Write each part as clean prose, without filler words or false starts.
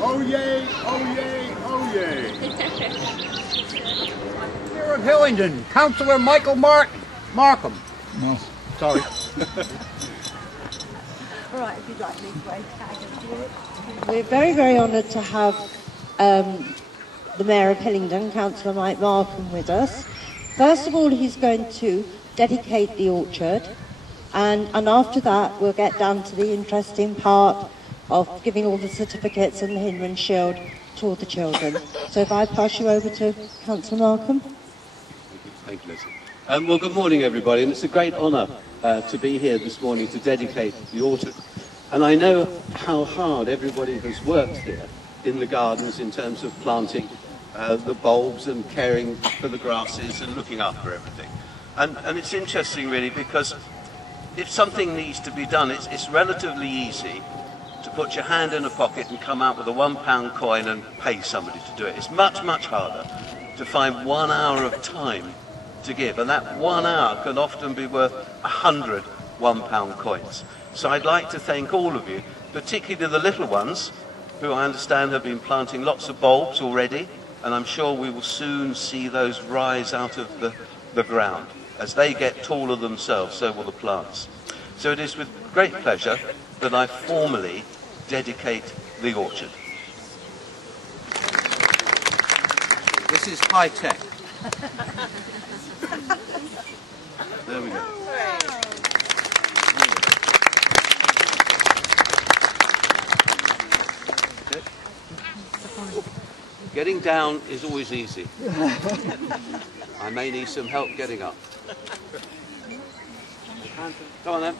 Oh yay, oh yay, oh yay. Mayor of Hillingdon, Councillor Michael Markham. No. Sorry. All right, if you'd like me to wave tag and do it. We're very, very honoured to have the Mayor of Hillingdon, Councillor Mike Markham, with us. First of all, he's going to dedicate the orchard, and after that we'll get down to the interesting part of giving all the certificates and the Hillingdon Shield to all the children. So if I pass you over to Councillor Markham. Thank you, Leslie. Well, good morning, everybody, and it's a great honour to be here this morning to dedicate the orchard. And I know how hard everybody has worked here in the gardens in terms of planting the bulbs and caring for the grasses and looking after everything. And it's interesting, really, because if something needs to be done, it's relatively easy to put your hand in a pocket and come out with a £1 coin and pay somebody to do it. It's much, much harder to find 1 hour of time to give, and that 1 hour can often be worth 100 £1 coins. So I'd like to thank all of you, particularly the little ones, who I understand have been planting lots of bulbs already, and I'm sure we will soon see those rise out of the ground. As they get taller themselves, so will the plants. So it is with great pleasure that I formally dedicate the orchard. This is high tech. There we go. Okay. Getting down is always easy. I may need some help getting up. Come on then.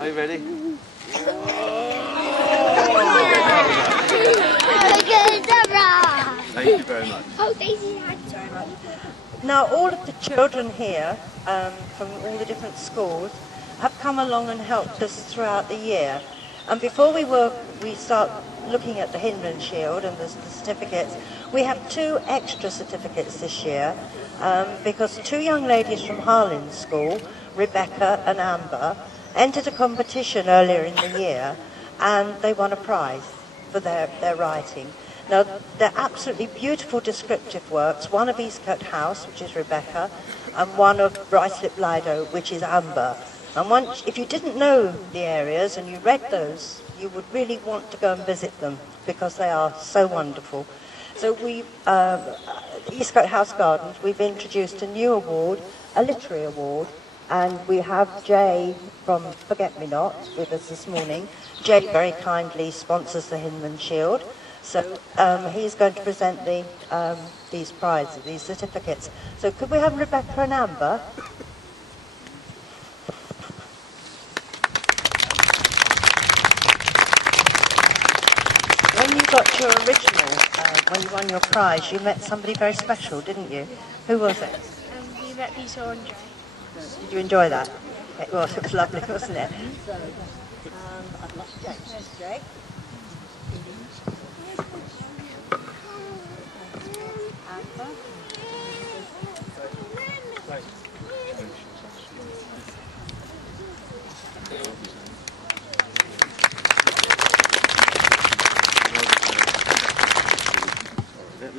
Are you ready? Thank you very much. Now, all of the children here from all the different schools have come along and helped us throughout the year. And before we start looking at the Hillingdon Shield and the certificates, we have 2 extra certificates this year because 2 young ladies from Harlin School, Rebecca and Amber, entered a competition earlier in the year and they won a prize for their writing. Now, they're absolutely beautiful descriptive works, one of Eastcote House, which is Rebecca, and one of Ruislip Lido, which is Amber. And if you didn't know the areas and you read those, you would really want to go and visit them because they are so wonderful. So Eastcote House Gardens, we've introduced a new award, a literary award, and we have Jay from Forget Me Not with us this morning. Jay very kindly sponsors the Hillingdon Shield. So he's going to present these prizes, these certificates. So could we have Rebecca and Amber? When you got your original, when you won your prize, you met somebody very special, didn't you? Who was it? We met Lisa Andre. Did you enjoy that? It was lovely, wasn't it? So, I've lost Jake. There's Jake.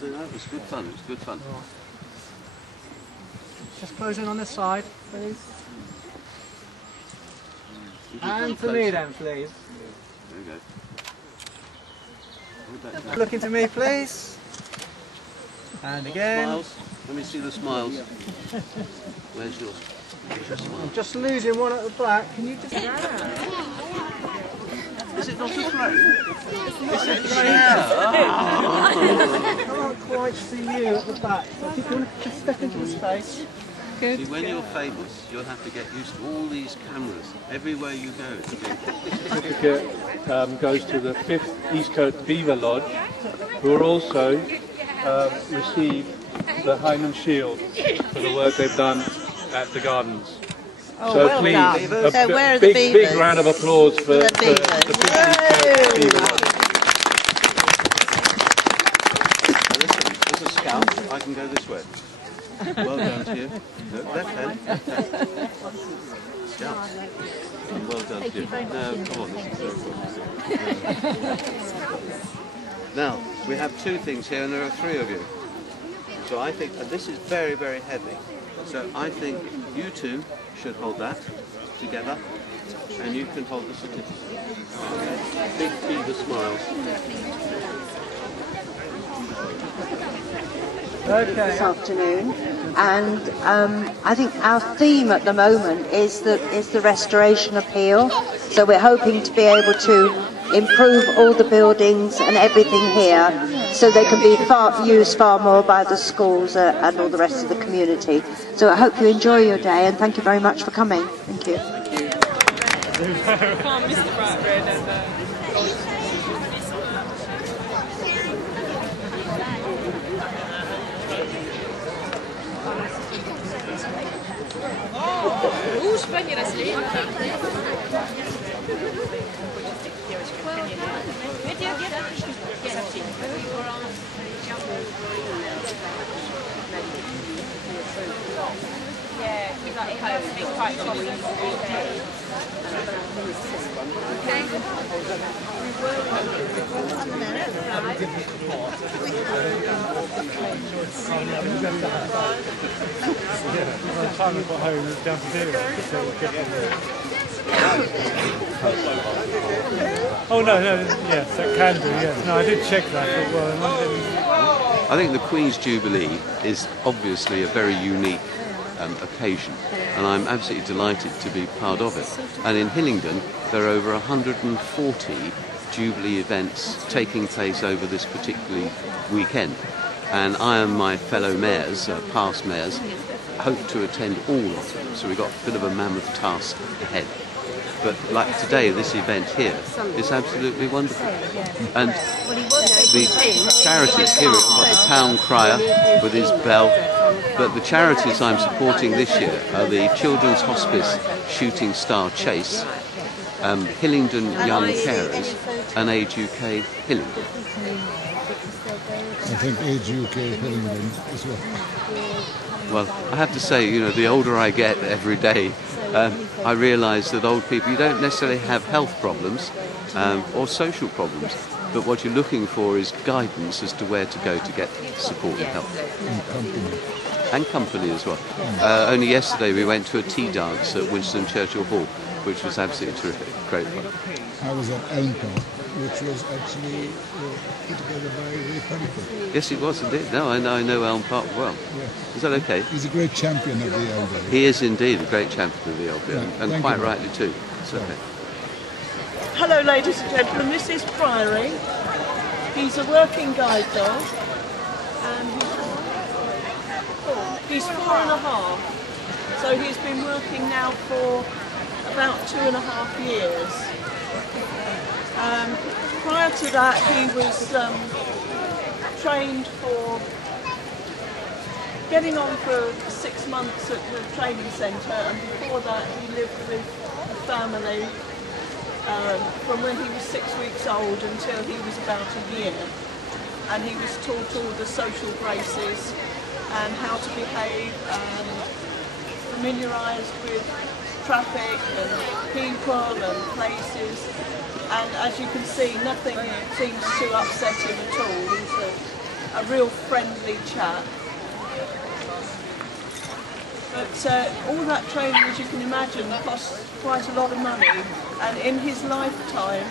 That was good fun. It was good fun. Just close in on this side, please. And to me then, please. There you go. Look into me, please. And again. Smiles. Let me see the smiles. Where's yours? Where's your smile? I'm just losing one at the back. Can you just... Is it not a throne? It's a throne. I can't quite see you at the back. So if you want to just step into the space. Good. See, when you're famous, you'll have to get used to all these cameras everywhere you go. The certificate goes to the 5th Eastcote Beaver Lodge, who are also received the Hillingdon Shield for the work they've done at the gardens. Oh, so well please, done. So where are the big, big round of applause for the 5th Eastcote Beaver Lodge. Listen, as a scout, I can go this way. Well done to you. Left hand. Yeah. Well done to you. No, come on, this is so cool. Now, we have two things here and there are three of you. So I think, and this is very, very heavy. So I think you two should hold that together and you can hold the certificate. Big fever smiles. This afternoon, and I think our theme at the moment is the restoration appeal. So we're hoping to be able to improve all the buildings and everything here, so they can be used far more by the schools and all the rest of the community. So I hope you enjoy your day, and thank you very much for coming. Thank you. Can't miss the bright red and Spagna la time I got home, it was down to 0. Oh no, yes, that can do, yes. No, I did check that, but well, I think the Queen's Jubilee is obviously a very unique occasion, and I'm absolutely delighted to be part of it. And in Hillingdon, there are over 140 Jubilee events taking place over this particular weekend. And I and my fellow mayors, past mayors, hope to attend all of them. So we've got a bit of a mammoth task ahead. But like today, this event here is absolutely wonderful. And the charities here, we've got the town crier with his bell. But the charities I'm supporting this year are the Children's Hospice Shooting Star Chase, Hillingdon Young Carers, and Age UK Hillingdon. I think Age UK Hillingdon as well. Well, I have to say, you know, the older I get every day, I realise that old people, you don't necessarily have health problems or social problems, but what you're looking for is guidance as to where to go to get support and help. And company. And company as well. Only yesterday we went to a tea dance at Winston Churchill Hall, which was absolutely terrific. Great fun. I was at Elm Park, which was actually put together by Ray Panico. Yes, it was indeed. No, I know Elm Park well. Yeah. Is that okay? He's a great champion of the elderly. He is indeed a great champion of the elderly, Yeah, and quite rightly too. It's okay. Hello ladies and gentlemen, this is Priory. He's a working guide dog and he's 4.5. So he's been working now for about 2.5 years. Prior to that he was trained for getting on for 6 months at the training centre, and before that he lived with a family from when he was 6 weeks old until he was about a year, and he was taught all the social graces and how to behave and familiarised with traffic and people and places, and as you can see, nothing seems to upset him at all. He's a real friendly chap. But all that training, as you can imagine, costs quite a lot of money, and in his lifetime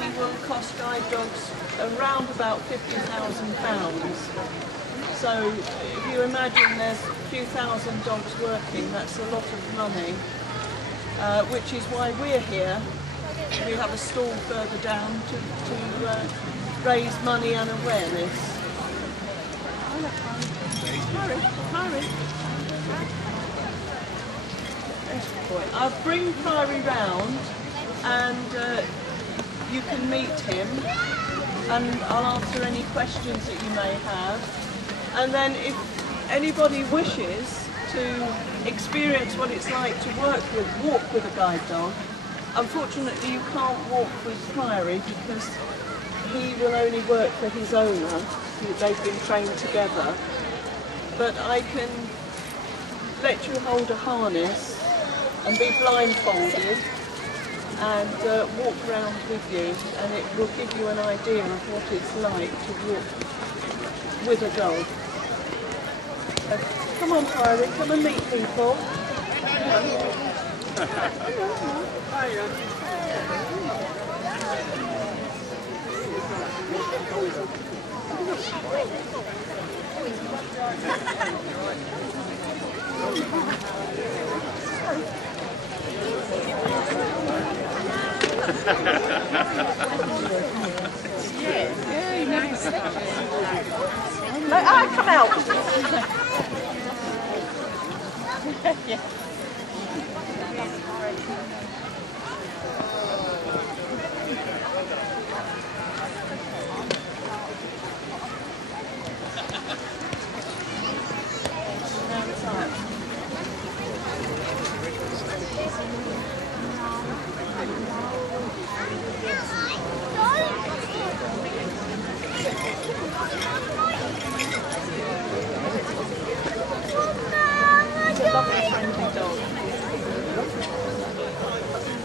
he will cost guide dogs around about £50,000. So if you imagine there's a few thousand dogs working, that's a lot of money, which is why we're here. We have a stall further down to raise money and awareness. Hurry. I'll bring Priory round and you can meet him, and I'll answer any questions that you may have. And then if anybody wishes to experience what it's like to walk with a guide dog, unfortunately you can't walk with Priory because he will only work for his owner. They've been trained together. But I can let you hold a harness and be blindfolded and walk around with you, and it will give you an idea of what it's like to walk with a dog. Come on, Priory, come and meet people. Come out. Yeah.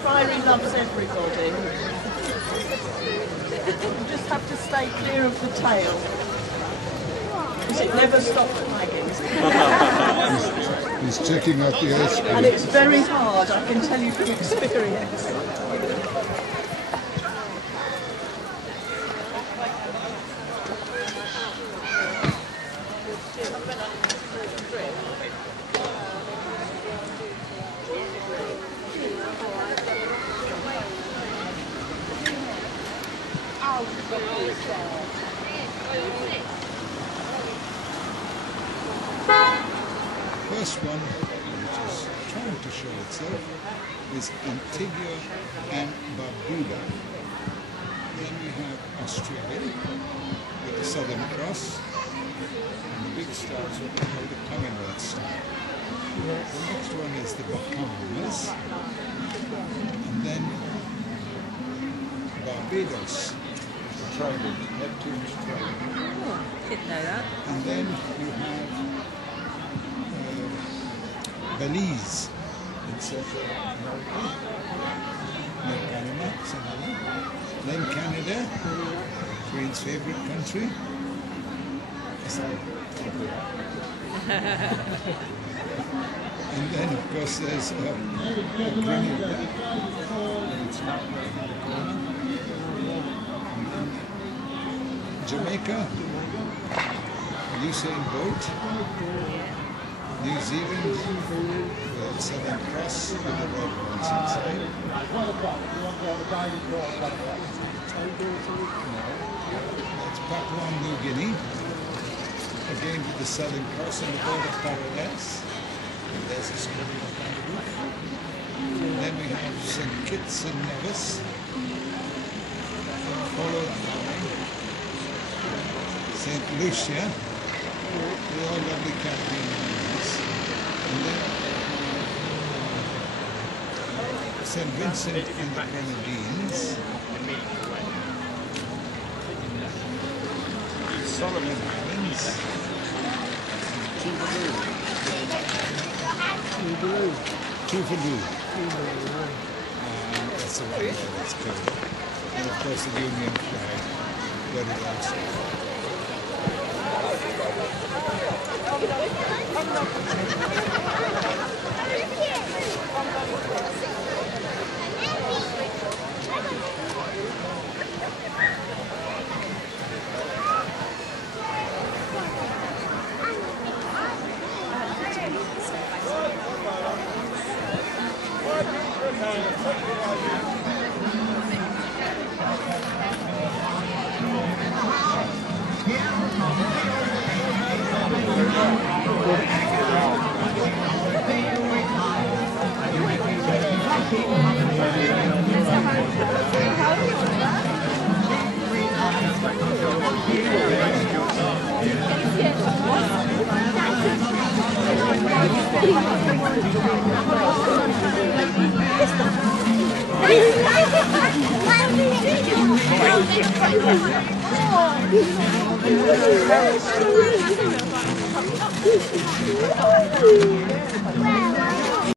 Priory loves everybody. You just have to stay clear of the tail, because it never stops wagging. He's checking out the ice cream. And it's very hard, I can tell you from experience. First one, which is trying to show itself, is Antigua and Barbuda. Then we have Australia with the Southern Cross, and the big stars what we call the Commonwealth Star. The next one is the Bahamas, and then Barbados, the trident, Neptune's trident. Didn't know that. And then you have Belize in Central America, then Panama, then Canada, Queen's favorite country. And then, of course, there's Grenada, it's not right in the corner. Jamaica, Usain Bolt. New Zealand, the Southern Cross with the red ones inside. That's Papua New Guinea, again with the Southern Cross and the Bird of Paradise. And there's a scribble up on the roof. And then we have St. Kitts and Nevis, followed by St. Lucia, with all lovely Caribbean islands. And then St. Vincent and the Grenadines, Solomon Islands, Tuvalu. That's the one that's covered. And of course the Union flag, very nice. Oh,